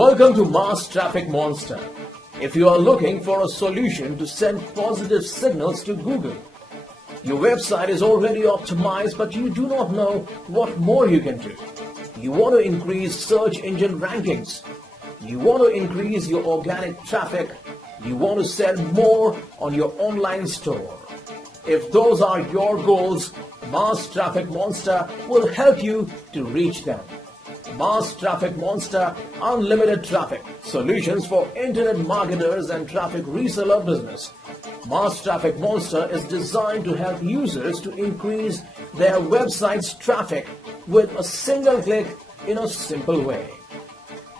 Welcome to Mass Traffic Monster. If you are looking for a solution to send positive signals to Google, your website is already optimized but you do not know what more you can do. You want to increase search engine rankings. You want to increase your organic traffic. You want to sell more on your online store. If those are your goals, Mass Traffic Monster will help you to reach them. Mass Traffic Monster, unlimited traffic, solutions for internet marketers and traffic reseller business. Mass Traffic Monster is designed to help users to increase their website's traffic with a single click in a simple way.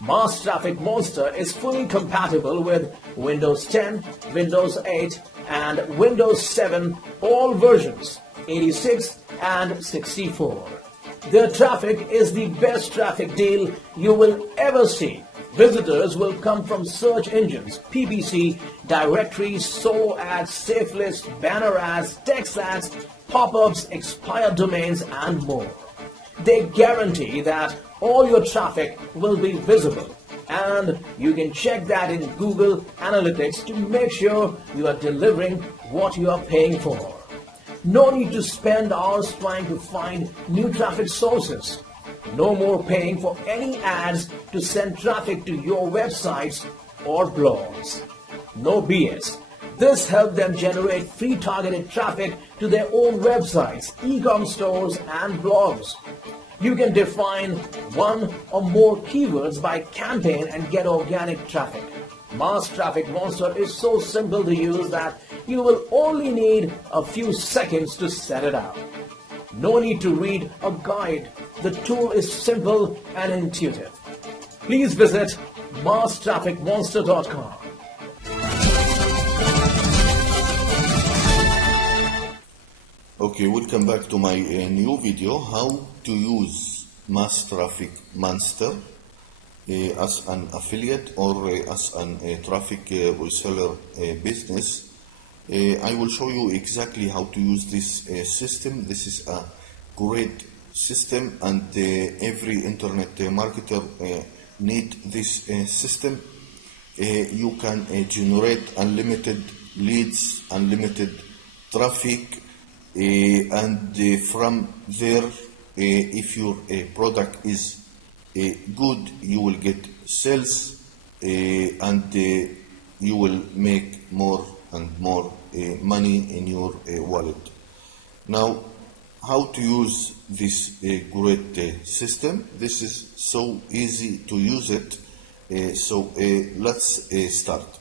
Mass Traffic Monster is fully compatible with Windows 10, Windows 8 and Windows 7, all versions, 86 and 64. Their traffic is the best traffic deal you will ever see. Visitors will come from search engines, PPC, directories, solo ads, Safelists, banner ads, text ads, pop-ups, expired domains and more. They guarantee that all your traffic will be visible, and you can check that in Google Analytics to make sure you are delivering what you are paying for. No need to spend hours trying to find new traffic sources. No more paying for any ads to send traffic to your websites or blogs. No BS. This helps them generate free targeted traffic to their own websites, e-com stores and blogs. You can define one or more keywords by campaign and get organic traffic. Mass Traffic Monster is so simple to use that you will only need a few seconds to set it up. No need to read a guide. The tool is simple and intuitive. Please visit masstrafficmonster.com. Okay, welcome back to my new video, how to use Mass Traffic Monster as an affiliate or as a traffic reseller business. I will show you exactly how to use this system. This is a great system and every internet marketer need this system. You can generate unlimited leads, unlimited traffic, and from there, if your product is good, you will get sales and you will make more and more money in your wallet. Now, how to use this great system? This is so easy to use it. So let's start.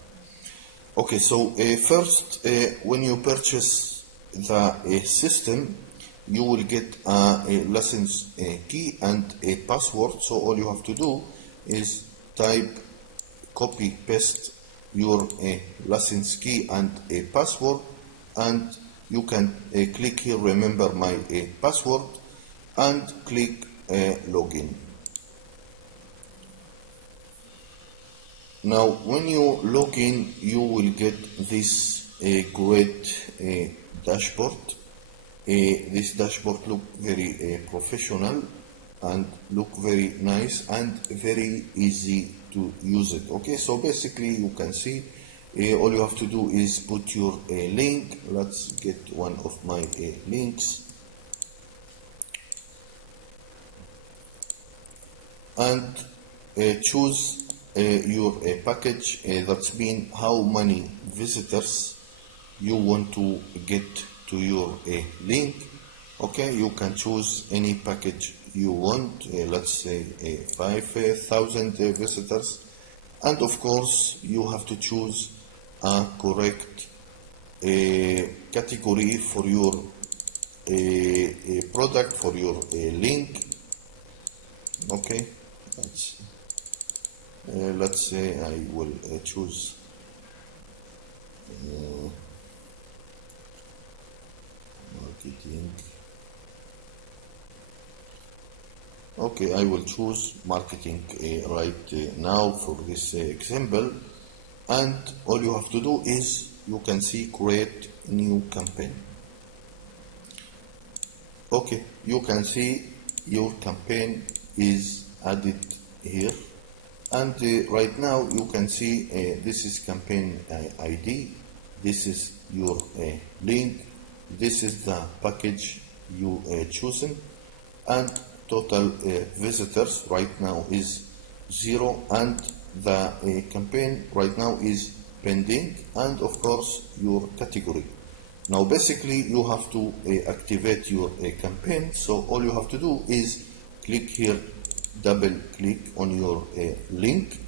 Okay, so first, when you purchase the system, you will get a license key and a password. So all you have to do is type, copy, paste your license key and a password, and you can click here, remember my password, and click login. Now when you log in, you will get this great dashboard. This dashboard look very professional and look very nice and very easy to use it. Okay, so basically you can see all you have to do is put your link. Let's get one of my links and choose your package. That's mean how many visitors you want to get to your link. Okay, you can choose any package you want, let's say 5,000 visitors, and of course you have to choose a correct category for your product, for your link. Okay, let's say I will choose marketing. Okay, I will choose marketing right now for this example, and all you have to do is, you can see, create new campaign. Okay, you can see your campaign is added here. And right now you can see this is campaign ID, this is your link, this is the package you chosen, and total visitors right now is 0, and the campaign right now is pending, and of course your category. Now basically you have to activate your campaign, so all you have to do is click here, double click on your link,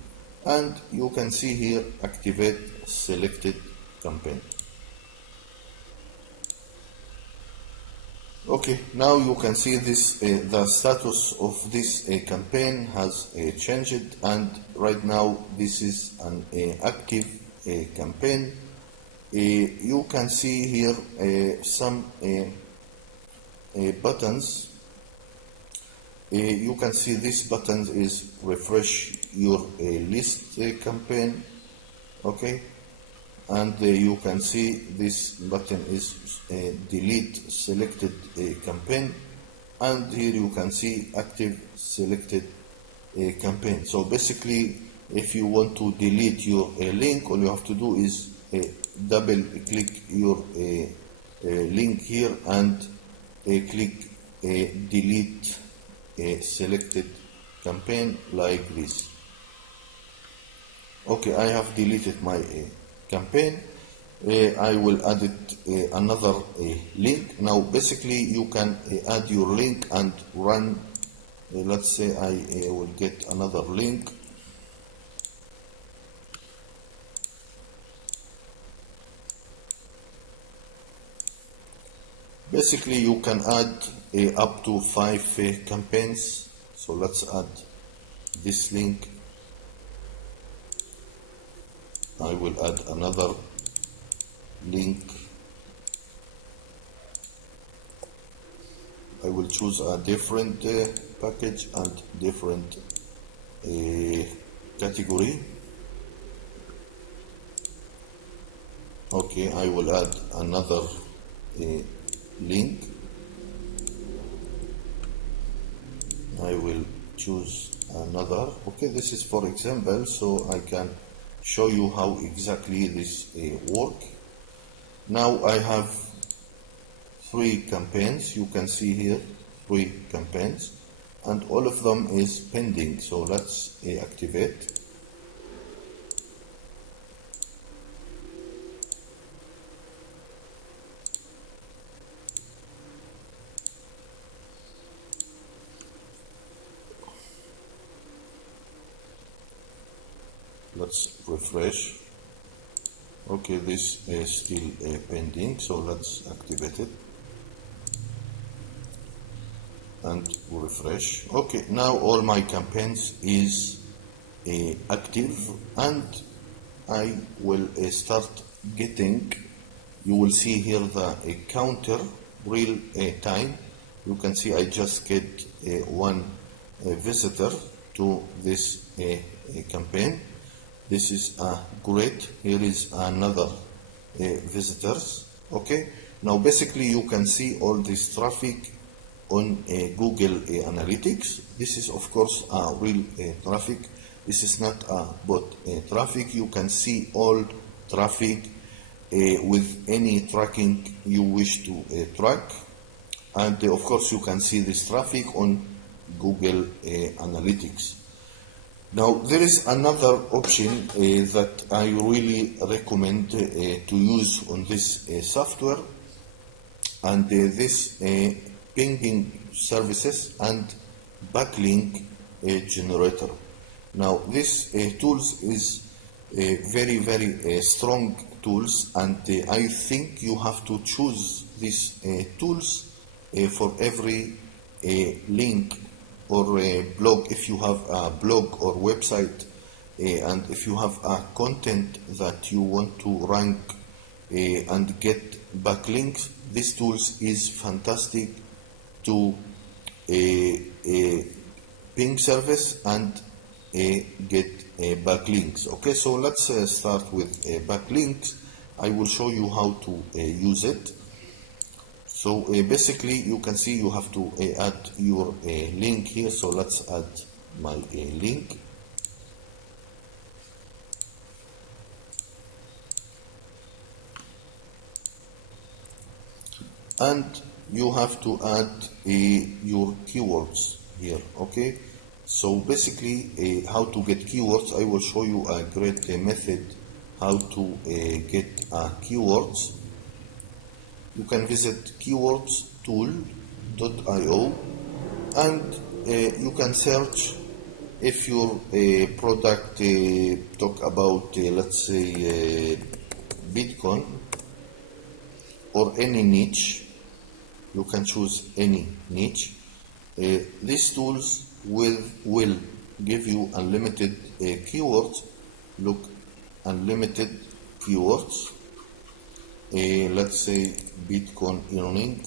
and you can see here activate selected campaign. Okay, now you can see this the status of this campaign has changed, and right now this is an active campaign. You can see here some buttons. You can see this button is refresh your list campaign, okay, and you can see this button is delete selected campaign, and here you can see active selected campaign. So basically if you want to delete your link, all you have to do is double click your link here and click delete selected campaign like this. Okay, I have deleted my campaign. I will add it another link. Now basically you can add your link and run, let's say I will get another link. Basically you can add up to 5 campaigns. So let's add this link. I will add another link. I will choose a different package and different category. Okay, I will add another link. I will choose another. Okay, this is for example, so I can show you how exactly this work. Now I have 3 campaigns. You can see here 3 campaigns, and all of them is pending. So let's activate. Let's refresh. Okay, this is still pending, so let's activate it and refresh. Okay, now all my campaigns is active, and I will start getting, you will see here the counter real time. You can see I just get 1 visitor to this campaign. This is great. Here is another visitors. Okay, now basically you can see all this traffic on Google Analytics. This is of course real traffic. This is not a bot traffic. You can see all traffic with any tracking you wish to track, and of course you can see this traffic on Google Analytics. Now there is another option that I really recommend to use on this software, and this pinging services and backlink generator. Now this tools is very strong tools, and I think you have to choose these tools for every link or a blog. If you have a blog or website, and if you have a content that you want to rank and get backlinks, this tools is fantastic to ping service and get backlinks. Okay, so let's start with backlinks. I will show you how to use it. So basically you can see you have to add your link here. So let's add my link. and you have to add your keywords here. Okay, so basically how to get keywords, I will show you a great method how to get keywords. You can visit keywordstool.io, and you can search if your product talk about let's say Bitcoin or any niche. You can choose any niche. These tools will give you unlimited keywords. Look, unlimited keywords. Let's say Bitcoin earning.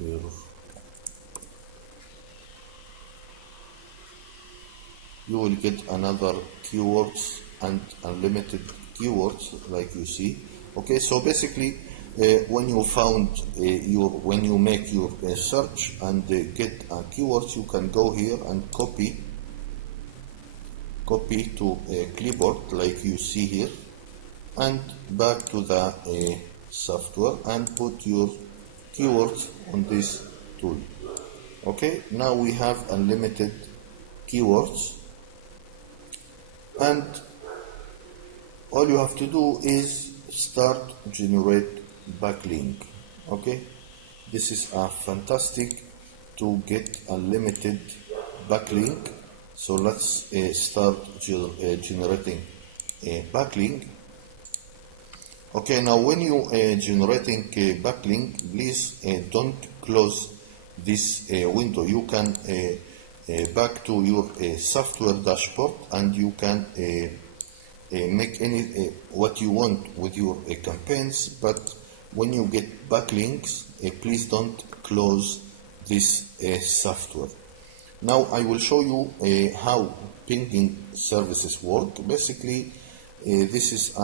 Here. You will get another keywords and unlimited keywords like you see. Okay, so basically when you found when you make your search and get keywords, you can go here and copy to a clipboard like you see here, and back to the software and put your keywords on this tool. Okay, now we have unlimited keywords, and all you have to do is start generate backlink. Okay, this is a fantastic to get unlimited backlink. So let's start generating a backlink. Okay, now when you generating a backlink, please don't close this window. You can back to your software dashboard, and you can make any what you want with your campaigns. But when you get backlinks, please don't close this software. Now I will show you how pinging services work. Basically, this is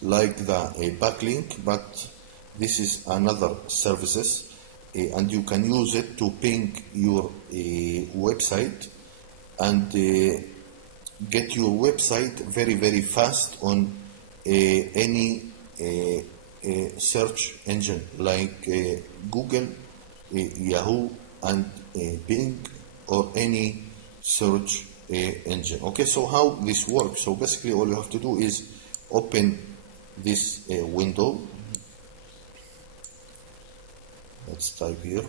like the backlink, but this is another services, and you can use it to ping your website and get your website very fast on any search engine like Google, Yahoo, and Bing, or any search engine. Okay, so how this works? So basically all you have to do is open this window. Let's type here.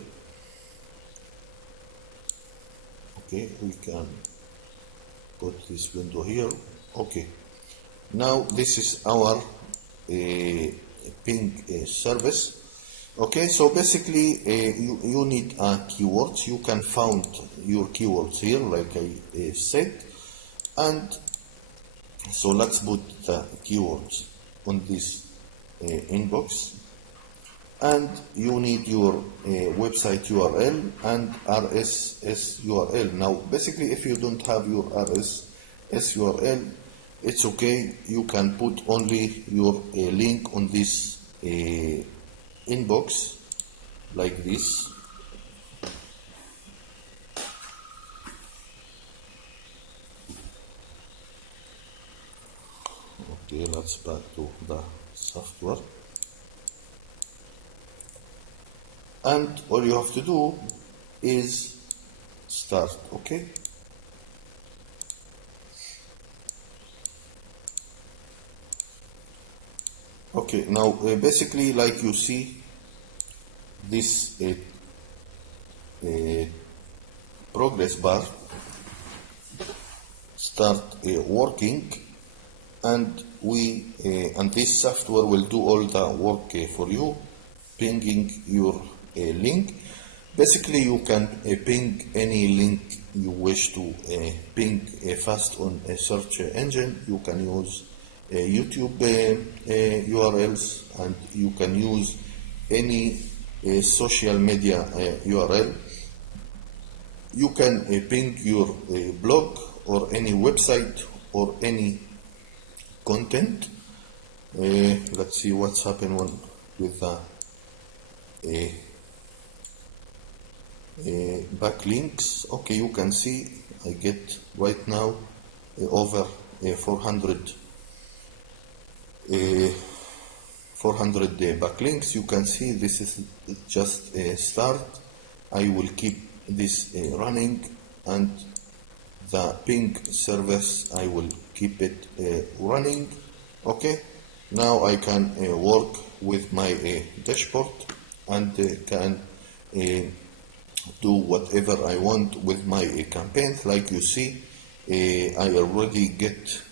Okay, we can put this window here. Okay, now this is our ping service. Okay, so basically you need keywords. You can find your keywords here like I said, and so let's put the keywords on this inbox, and you need your website URL and RSS URL. Now basically if you don't have your RSS URL, it's okay, you can put only your link on this inbox like this. Okay, let's back to the software, and all you have to do is start. Okay, okay, now basically like you see this progress bar start working, and and this software will do all the work for you, pinging your link. Basically you can ping any link you wish to ping fast on a search engine. You can use YouTube URLs, and you can use any social media URL. You can ping your blog or any website or any content. Let's see what's happened with the backlinks. Okay, you can see I get right now over 400 400 backlinks. You can see this is just a start. I will keep this running, and the ping service I will keep it running. Okay, now I can work with my dashboard and can do whatever I want with my campaigns. Like you see, I already get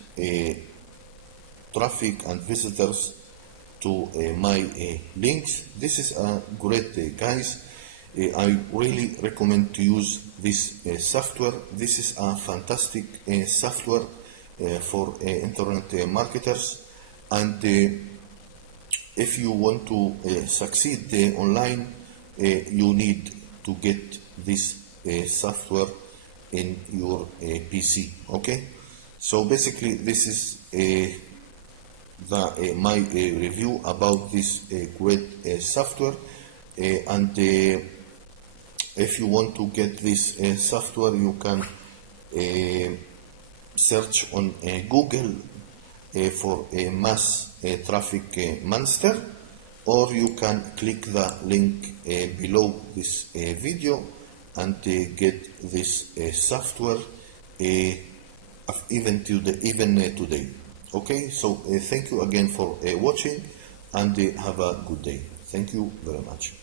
traffic and visitors to my links. This is great, guys. I really recommend to use this software. This is a fantastic software for internet marketers, and if you want to succeed online, you need to get this software in your PC. Okay, so basically this is my review about this great software, and if you want to get this software, you can search on Google for a mass traffic monster, or you can click the link below this video and get this software even today. Okay, so thank you again for watching, and have a good day. Thank you very much.